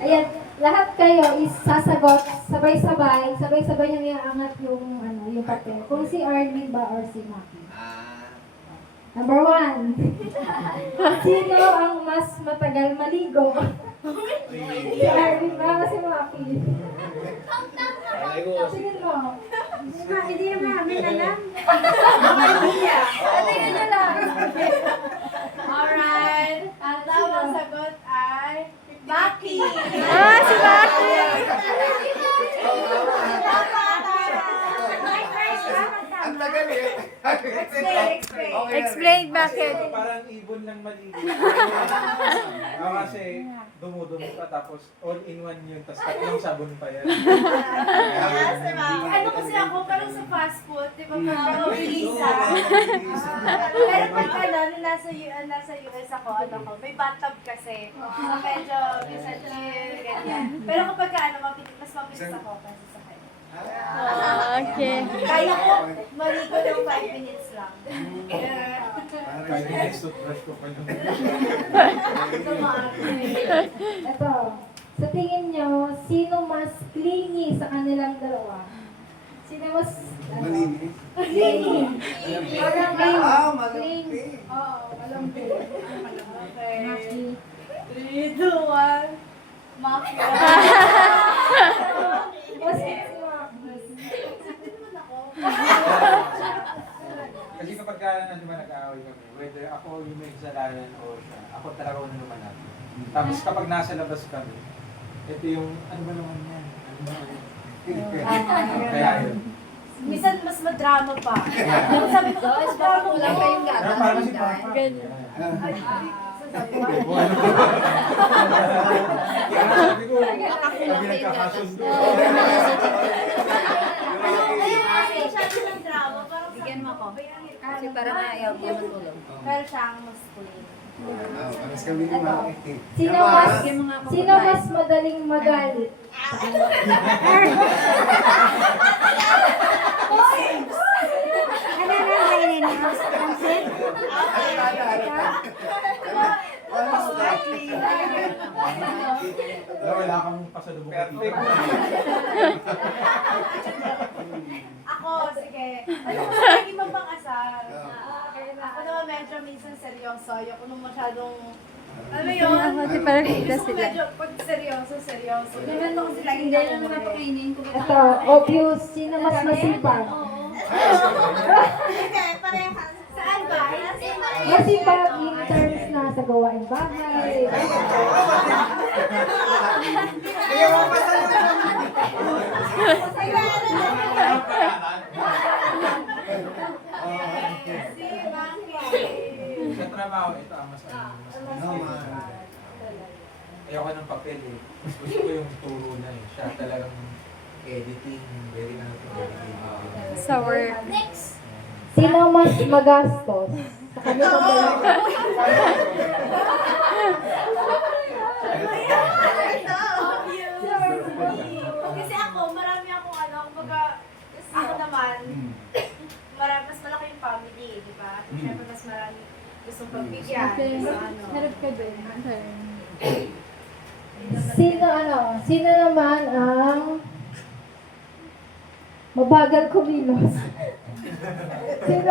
Ayan, lahat kayo is sasagot sabay-sabay, sabay-sabay niyong iaangat yung yung papel. Kung si Armin ba or si Maki. Number 1. Sino ang mas matagal maligo? Si Armin ba o si Maki? Tingin mo. Hindi naman namin alam. Tingin na lang. Alright. Ang tamang sagot ay Maki. Si Maki! Ang tagal eh. Explain bakit. Parang ibon lang maligo. Kasi dumudumi pa tapos all-in-one yun, tapos tatlong sabon pa yan. Yes, diba? Ano kasi ako, parang sa fast food, di ba? Parang Lisa. Pero pag nung nasa US ako, may bathtub kasi. So medyo minsan chill, ganyan. Pero kapag mas mabilis ako kasi sa kanya. Okay. Kaya ko, maligo ng 5 minutes lang. Parang yung toothbrush ko pa yung... Ito. Sa tingin nyo, sino mas clingy sa kanilang dalawa? Sino mas... Malinis. Clingy. Parang Malaki. Oo, alam ko. Okay. Maki. 3, 2, 1. Maki. Mas si Maki. Kasi kapag di ba nag-aaway kami, whether ako yung may kasalanan o siya, ako talaga yung lumanap. Tapos kapag nasa labas kami, ito yung, ano ba naman yan? Ano ba yan? Kaya yun. Minsan mas madrama pa. Sabi ko, mas drama ko lang kayong Pero parang si Papa. Ganyan. Kaya sabi ko, kami nagkakasundo. Bigyan mo ako. Kasi parang ayaw ko matulog. Pero siya ang mas clean. Pares kami ni Maki. Sino mas madaling magalit? Wala kang pasalubong perfect. Ako, sige. Ano ko sa naging mapang-asar? Ako naman medyo minsan seryoso. Ayoko nung masyadong... Ano yun? Kasi parang kita Gusto ko sila. medyo pag seryoso. Ganun ako sila. Hindi naman napakainin ko. Ito, obvious. Sino mas masipag? Hindi, parehas. Saan ba? Masipag in terms na sa gawain bahay. Si Maki. Sa trabaho, ito ang mas ayoko ng papel eh. Mas gusto ko yung turo na eh. Siya talagang editing, very editing. Sa work. Sino mas magastos? Sa kanilang dalawa. Kasi ako, marami akong kumbaga, ako naman, mas malaki yung family, di ba? Siyempre, mas marami gustong pagbigyan. So, Harap ka din. Sino naman ang mabagal kumilos? Sino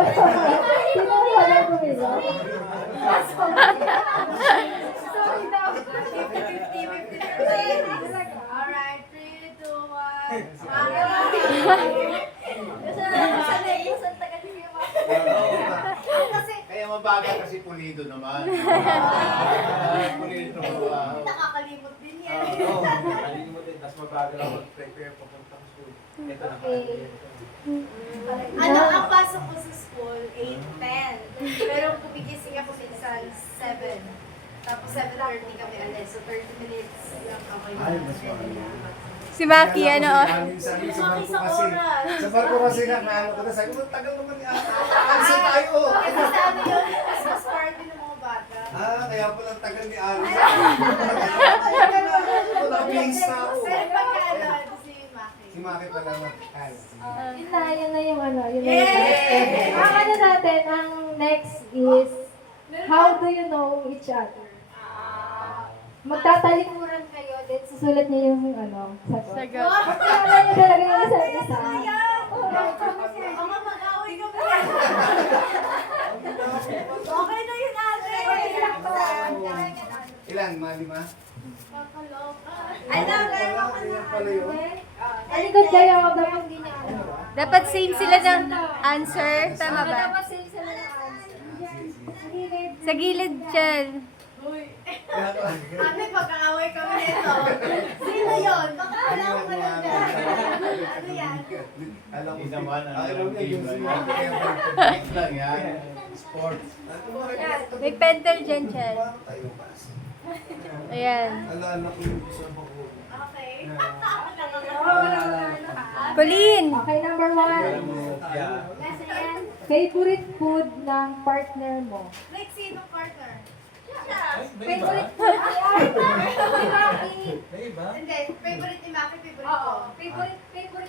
mabagal kumilos? Sorry daw. 50-50. Alright, 3, 2, 1. Kaya mabagal kasi pulido naman. Pulido. Nakakalimot din yan. Oo, halin mo din. Tapos mabagal ako mag-prepare papuntang school. Ito na Ang pasok ko sa school, 8:10. Pero gumigising ako minsan 7. Tapos 7:30 kami alis. So 30 minutes lang ako Ay, mas mahal. Si Maki, ano? Sa Lumaki sa barko kasi. oras. Sa barko kasi naano ko na sabi ko, tagal naman ni Alisa tayo. Kasi sabi yun, Christmas party ng mga bata. Kaya pala tagal ni Alisa. Wala pista ako. Pero pagka si Maki. Si Maki pala na. Yun na yung yun na Yay! yung ang natin, ang next is how do you know each other? Magtatalikuran kayo, then susulat niyo yung sagot. Sagot. Kilala niyo talaga yung isa't isa. Mga mag-away ka ba? Okay na yun, ate. Ilan? Mga 5? Ay, Ayan pala yun. Alikod kayo, dapat hindi niya ano. Dapat same sila ng answer. Tama ba? Dapat same sila ng answer. Sa gilid. Sa gilid dyan. Ate, pagkaaway kami nito. Sino yun? Baka wala ko pa lang dyan. Ano yan? Alam ko Naman, ano, alam niya yung game sino. Next lang yan. Sports. May pentel dyan, Chel. Paano tayo pas? Ayan. Alala ko yung isang bako. Okay. Colleen! Okay, number 1. Yeah. Nasa yan? Favorite food ng partner mo? Like, sino partner? Favorite food? Ay, May iba? Hindi, favorite ni Maki, favorite Oo, ko. favorite.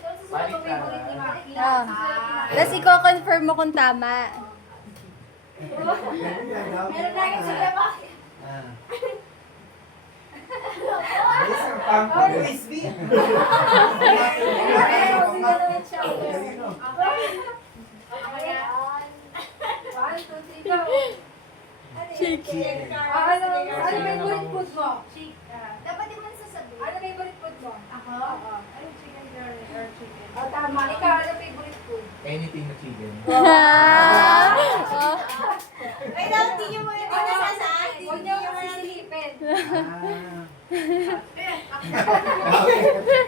Ano susunod mo favorite ni Maki? Ah. Tapos i-confirm mo kung tama. Meron na yung sila Maki. Ano favorite food mo? Dapat di mo nasasabihin. Ano favorite food mo? Ako? Ano chicken curry or chicken? O tama, ikaw ano favorite food? Anything na chicken. Ah. Wait lang, hindi niyo mo yung nasasabi. Huwag niyo kasi silipin.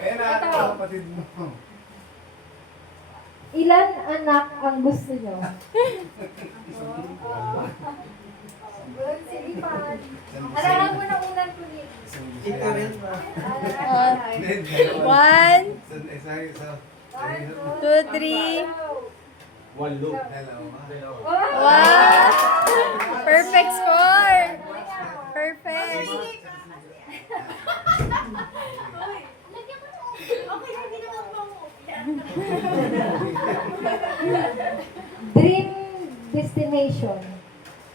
Ayan na, kapatid mo. Ilan anak ang gusto niyo? Walang silipan. Alangan mo na unang tuloy. Ito rin ba? One, One, 2, 3. Walo. Dalawa. Wow! Perfect score! Perfect! Okay, hindi naman mo. Dream destination.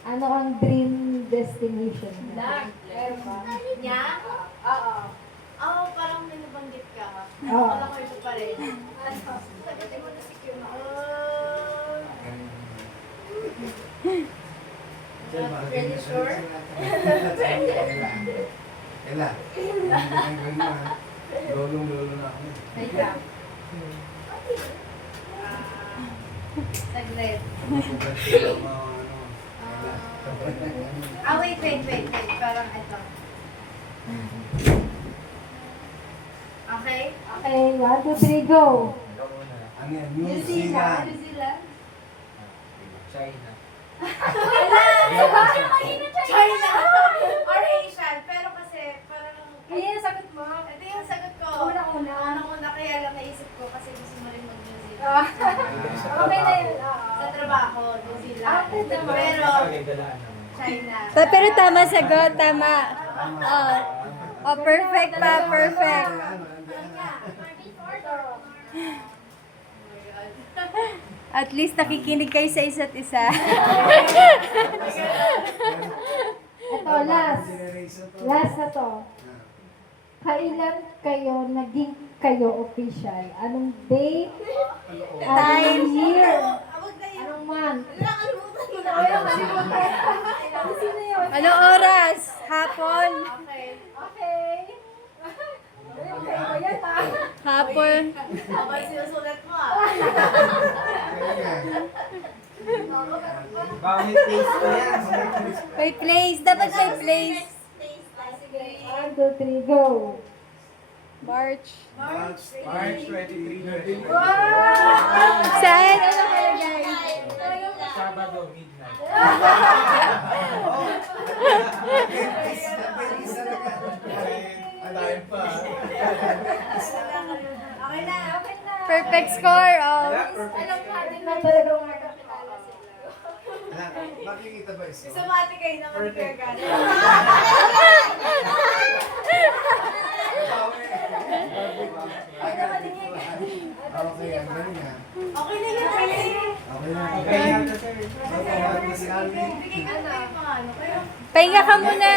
Ano ang dream destination mo? Meron ba? Niya? Oo. Oo, parang may nabanggit ka. Oo. Wala ko ito pa rin. Sagutin mo na si Q. Really sure? Ela. Lolong-lolo na ako. Wait lang. Saglit. Wait. Parang ito. Okay? Okay, 1, 2, 3, go! Ano yan? New Zealand. New Zealand? China. China! Or Asian. Pero kasi, parang... Ayun ang sagot mo. Ito yung sagot ko. Unang-una. Unang-una, kaya lang naisip ko kasi gusto mo rin mag-New Zealand. Okay na yun. Sa trabaho, New Zealand. Pero, China. Pero tama sagot, tama. Oh, oh perfect pa, perfect. At least nakikinig kayo sa isa't isa. Ito, last. Last na to. Kailan kayo naging kayo official? Anong date? Anong year? Huwag na yun. Anong month? Nakalimutan mo na. Ayaw, kalimutan. Sino yun? Anong oras? Hapon? Okay. Okay. Okay ba yan ah? Hapon. Habang sinusulat mo Bakit taste na yan? May place. Dapat may place. Sige. 1, 2, 3, go. March. March March 23, 24. Saan? Ano kayo guys? Sabado, midnight. Alayin pa. Okay na. Perfect score. Oh. Alam natin na talagang magkakilala sila. Makikita ba ito? Sumati kayo naman ni Kuya Gana. Okay, ang galing ah. Okay na yun. Okay na. Kaya yata sir. Okay na si Alvin. Bigay ka na mo. ano. Pero, Pahinga ka muna.